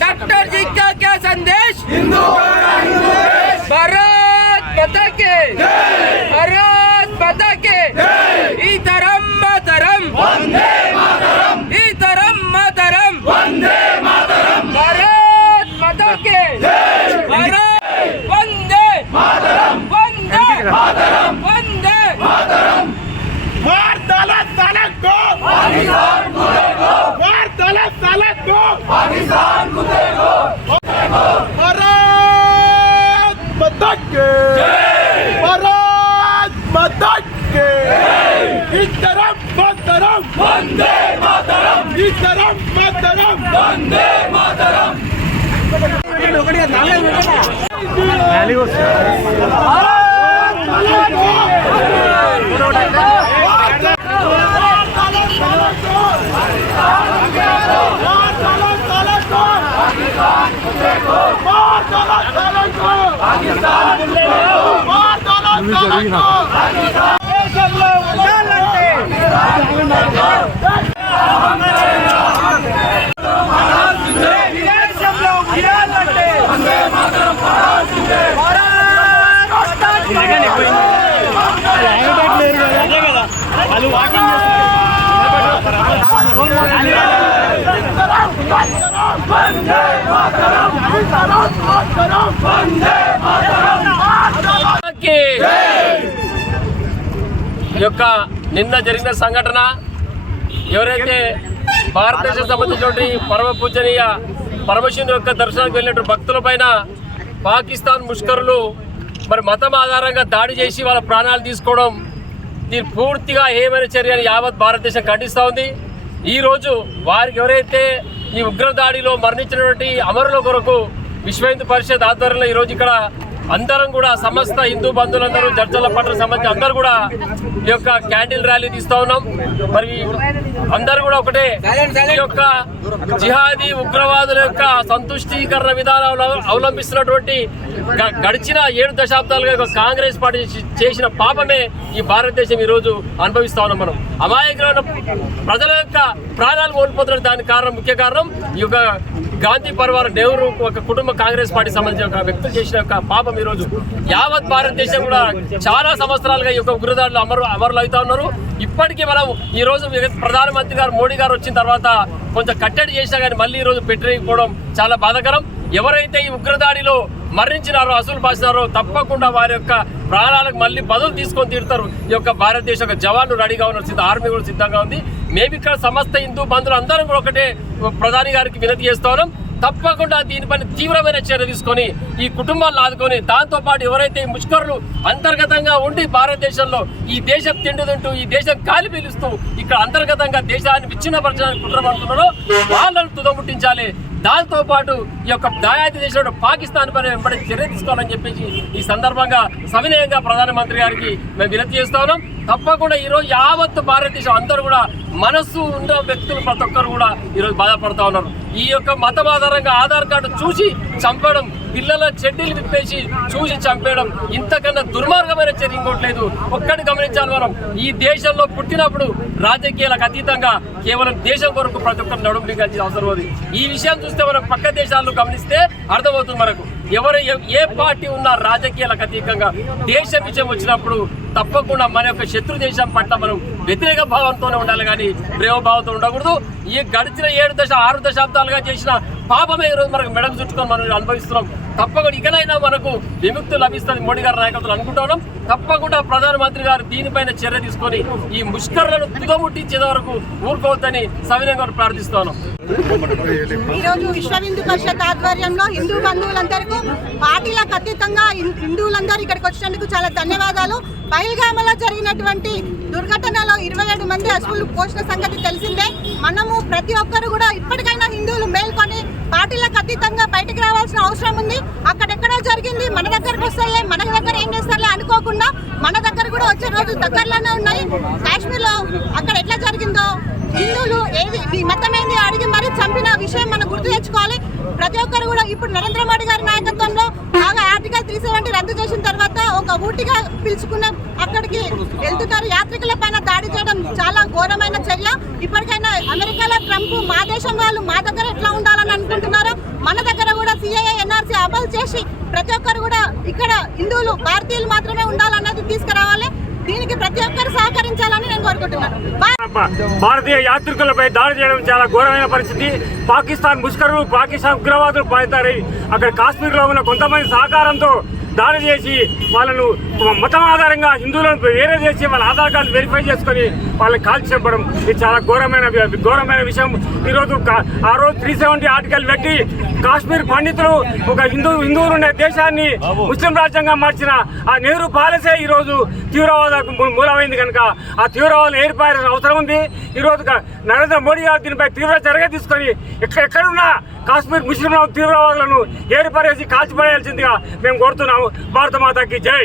Doctor जी का क्या संदेश? भारत माता के, भारत माता के, इतरम मातरम, वंदे मातरम, इतरम मातरम, वंदे मातरम, भारत माता के, भारत वंदे मातरम, वंदे मातरम, वंदे मातरम। मार डाला साला को, पाकिस्तान मुर्देको, मार डाला साला को, पाकिस्तान मुर्देको, भारत माता के, भारत माता के, इतरम मातरम, वंदे मातरम, इतरम मातरम, वंदे मातरम। యొక్క నిన్న జరిగిన సంఘటన ఎవరైతే భారతదేశం సంబంధించినటువంటి పరమ పూజనీయ పరమశివుని యొక్క దర్శనానికి వెళ్ళినటువంటి భక్తుల పైన పాకిస్తాన్ ముష్కరులు మరి మతం ఆధారంగా దాడి చేసి వాళ్ళ ప్రాణాలు తీసుకోవడం దీని పూర్తిగా ఏమైన చర్యని యావత్ భారతదేశం ఖండిస్తూ ఉంది. ఈరోజు వారికి ఎవరైతే ఈ ఉగ్రదాడిలో మరణించినటువంటి అమరుల కొరకు విశ్వ హిందూ పరిషత్ ఆధ్వర్యంలో ఈరోజు ఇక్కడ అందరం కూడా సమస్త హిందూ బంధువులందరూ జడ్జల పట్టణ సంబంధించి అందరూ కూడా ఈ యొక్క క్యాండిల్ ర్యాలీ తీస్తూ ఉన్నాం. మరి అందరూ కూడా ఒకటే, ఈ యొక్క జిహాదీ ఉగ్రవాదుల యొక్క సంతుష్టీకరణ విధానాలు అవలంబిస్తున్నటువంటి గడిచిన 7 దశాబ్దాలుగా కాంగ్రెస్ పార్టీ చేసిన పాపమే ఈ భారతదేశం ఈరోజు అనుభవిస్తా ఉన్నాం. మనం అమాయకులైన ప్రజల యొక్క ప్రాణాలు కోల్పోతున్న దానికి కారణం, ముఖ్య కారణం ఈ యొక్క గాంధీ పరివార్ నెహ్రూ ఒక కుటుంబ కాంగ్రెస్ పార్టీ సంబంధించిన ఒక వ్యక్తులు చేసిన యొక్క పాపం ఈరోజు యావత్ భారతదేశం కూడా చాలా సంవత్సరాలుగా ఈ యొక్క ఉగ్రదాడులు అమరులు అవుతా ఉన్నారు. ఇప్పటికీ మనం ఈరోజు ప్రధానమంత్రి గారు మోడీ గారు వచ్చిన తర్వాత కొంచెం కట్టడి చేసినా కానీ మళ్ళీ ఈరోజు పెట్టకపోవడం చాలా బాధాకరం. ఎవరైతే ఈ ఉగ్రదాడిలో మరణించినారో, అసలు బాసినారో తప్పకుండా వారి యొక్క ప్రాణాలకు మళ్ళీ బదులు తీసుకొని తీరుతారు. ఈ యొక్క భారతదేశ యొక్క జవాన్లు రెడీగా ఉన్నారు, ఆర్మీ కూడా సిద్ధంగా ఉంది. మేము ఇక్కడ సమస్త హిందూ బంధువులు అందరం కూడా ఒకటే ప్రధాని గారికి వినతి చేస్తున్నాం. తప్పకుండా దీనిపైన తీవ్రమైన చర్య తీసుకొని ఈ కుటుంబాలను ఆదుకొని, దాంతోపాటు ఎవరైతే ఈ ముష్కరులు అంతర్గతంగా ఉండి భారతదేశంలో ఈ దేశం తిండుతుంటూ ఈ దేశం కాలి పీలుస్తూ ఇక్కడ అంతర్గతంగా దేశాన్ని విచ్ఛిన్నపరచడానికి కుట్రపడుతున్నారో వాళ్ళను తుదముట్టించాలి. దాంతోపాటు ఈ యొక్క దాయాది దేశంలో పాకిస్తాన్ పైన వెంబడి చర్య తీసుకోవాలని చెప్పేసి ఈ సందర్భంగా సవినయంగా ప్రధానమంత్రి గారికి మేము వినతి చేస్తా ఉన్నాం. తప్పకుండా ఈరోజు యావత్తు భారతదేశం అందరూ కూడా మనస్సు ఉన్న వ్యక్తులు ప్రతి ఒక్కరు కూడా ఈరోజు బాధపడుతూ ఉన్నారు. ఈ యొక్క మతం ఆధారంగా ఆధార్ కార్డు చూసి చంపడం, పిల్లల చెడ్డీలు విప్పేసి చూసి చంపేయడం, ఇంతకన్నా దుర్మార్గమైన చర్య ఇంకోట్లేదు. ఒక్కటి గమనించాలి, మనం ఈ దేశంలో పుట్టినప్పుడు రాజకీయాలకు అతీతంగా కేవలం దేశం కొరకు ప్రతి ఒక్కరు నడుము బిగించాల్సిన అవసరం ఉంది. ఈ విషయం చూస్తే మనం పక్క దేశాల్లో గమనిస్తే అర్థమవుతుంది మనకు. ఎవరు ఏ పార్టీ ఉన్నా రాజకీయాలకు అతీతంగా దేశ విషయం వచ్చినప్పుడు తప్పకుండా మన యొక్క శత్రు దేశం పట్ల మనం వ్యతిరేక భావంతోనే ఉండాలి కానీ ప్రేమభావంతో ఉండకూడదు. ఈ గడిచిన 6 దశాబ్దాలుగా చేసిన పాపమే ఈరోజు మనకు మెడకు చుట్టుకొని మనం అనుభవిస్తున్నాం. తప్పకుండా ఇకనైనా మనకు విముక్తి లభిస్తుంది మోడీ గారి నాయకత్వం అనుకుంటున్నాం. తప్పకుండా ప్రధానమంత్రి గారు దీనిపైన చర్య తీసుకొని ఈ ముష్కరులను తుదముట్టించేంత వరకు ఊరుకోవద్దని సవినయంగా ప్రార్థిస్తున్నాను. ఈరోజు విశ్వ హిందూ పరిషత్ ఆధ్వర్యంలో హిందూ బంధువులందరికీ పార్టీలకు అతీతంగా హిందువులందరూ ఇక్కడికి వచ్చినందుకు చాలా ధన్యవాదాలు. పహల్గామ్లో జరిగినటువంటి దుర్ఘటనలో 27 మంది అసువులు పోసిన సంగతి తెలిసిందే. మనము ప్రతి ఒక్కరు కూడా ఇప్పటికైనా హిందువులు మేల్కొని పార్టీలకు అతీతంగా బయటకు రావాల్సిన అవసరం ఉంది. అక్కడెక్కడో జరిగింది, మన దగ్గరకు వస్తాయే, మన దగ్గర ఏం చేస్తారులే అనుకోకుండా మన దగ్గర కూడా తీర్పు వచ్చే రోజు దగ్గరలోనే ఉన్నాయి. కాశ్మీర్లో అక్కడ ఎట్లా జరిగిందో హిందువులు ఏది నీ మతమేంది అడిగి మరీ చంపిన విషయం మనం గుర్తు తెచ్చుకోవాలి. ప్రతి ఒక్కరు కూడా ఇప్పుడు నరేంద్ర మోడీ గారి నాయకత్వంలో బాగా ఆర్టికల్ 370 రద్దు చేసిన తర్వాత ఒక ఊటిగా పిలుచుకున్న అక్కడికి వెళ్తున్నారు. యాత్రికుల పైన దాడి చేయడం చాలా ఘోరమైన చర్య. ఇప్పటికైనా అమెరికాలో ట్రంప్ మా దేశం వాళ్ళు మా దగ్గర ఎట్లా ఉండాలని అనుకుంటున్నారో మన దగ్గర కూడా సిఏఏ ఎన్ఆర్సీ అమలు చేసి ప్రతి ఒక్కరు కూడా ఇక్కడ హిందువులు భారతీయులు మాత్రమే ఉండాలన్నది తీసుకురావాలి. దీనికి ప్రతి ఒక్కరు సహకరించాలని నేను కోరుకుంటున్నాను. భారతీయ యాత్రికులపై దాడి చేయడం చాలా ఘోరమైన పరిస్థితి. పాకిస్తాన్ ముష్కరులు, పాకిస్తాన్ ఉగ్రవాదులు పాల్తారై అక్కడ కాశ్మీర్లో ఉన్న కొంతమంది సహకారంతో దాడి చేసి వాళ్ళను మతం ఆధారంగా హిందువులను వేరే చేసి వాళ్ళ ఆధార్ కార్డు వెరిఫై చేసుకొని వాళ్ళని కాల్చి చంపడం ఇది చాలా ఘోరమైన విషయం. ఈరోజు ఆ రోజు 370 ఆర్టికల్ పెట్టి కాశ్మీర్ పండితులు ఒక హిందువులు ఉండే దేశాన్ని ముస్లిం రాజ్యంగా మార్చిన ఆ నెహ్రూ పాలసీ ఈరోజు తీవ్రవాదకు మూలమైంది కనుక ఆ తీవ్రవాదం ఏర్పాల్సిన అవసరం ఉంది. ఈరోజు నరేంద్ర మోడీ గారు దీనిపై తీవ్ర చర్య తీసుకొని ఎక్కడున్నా కాశ్మీర్ ముస్లిం తీవ్రవాదులను ఏర్పరేసి కాల్చిపడేయాల్సిందిగా మేము కోరుతున్నాము. భారత మాతాకి జై.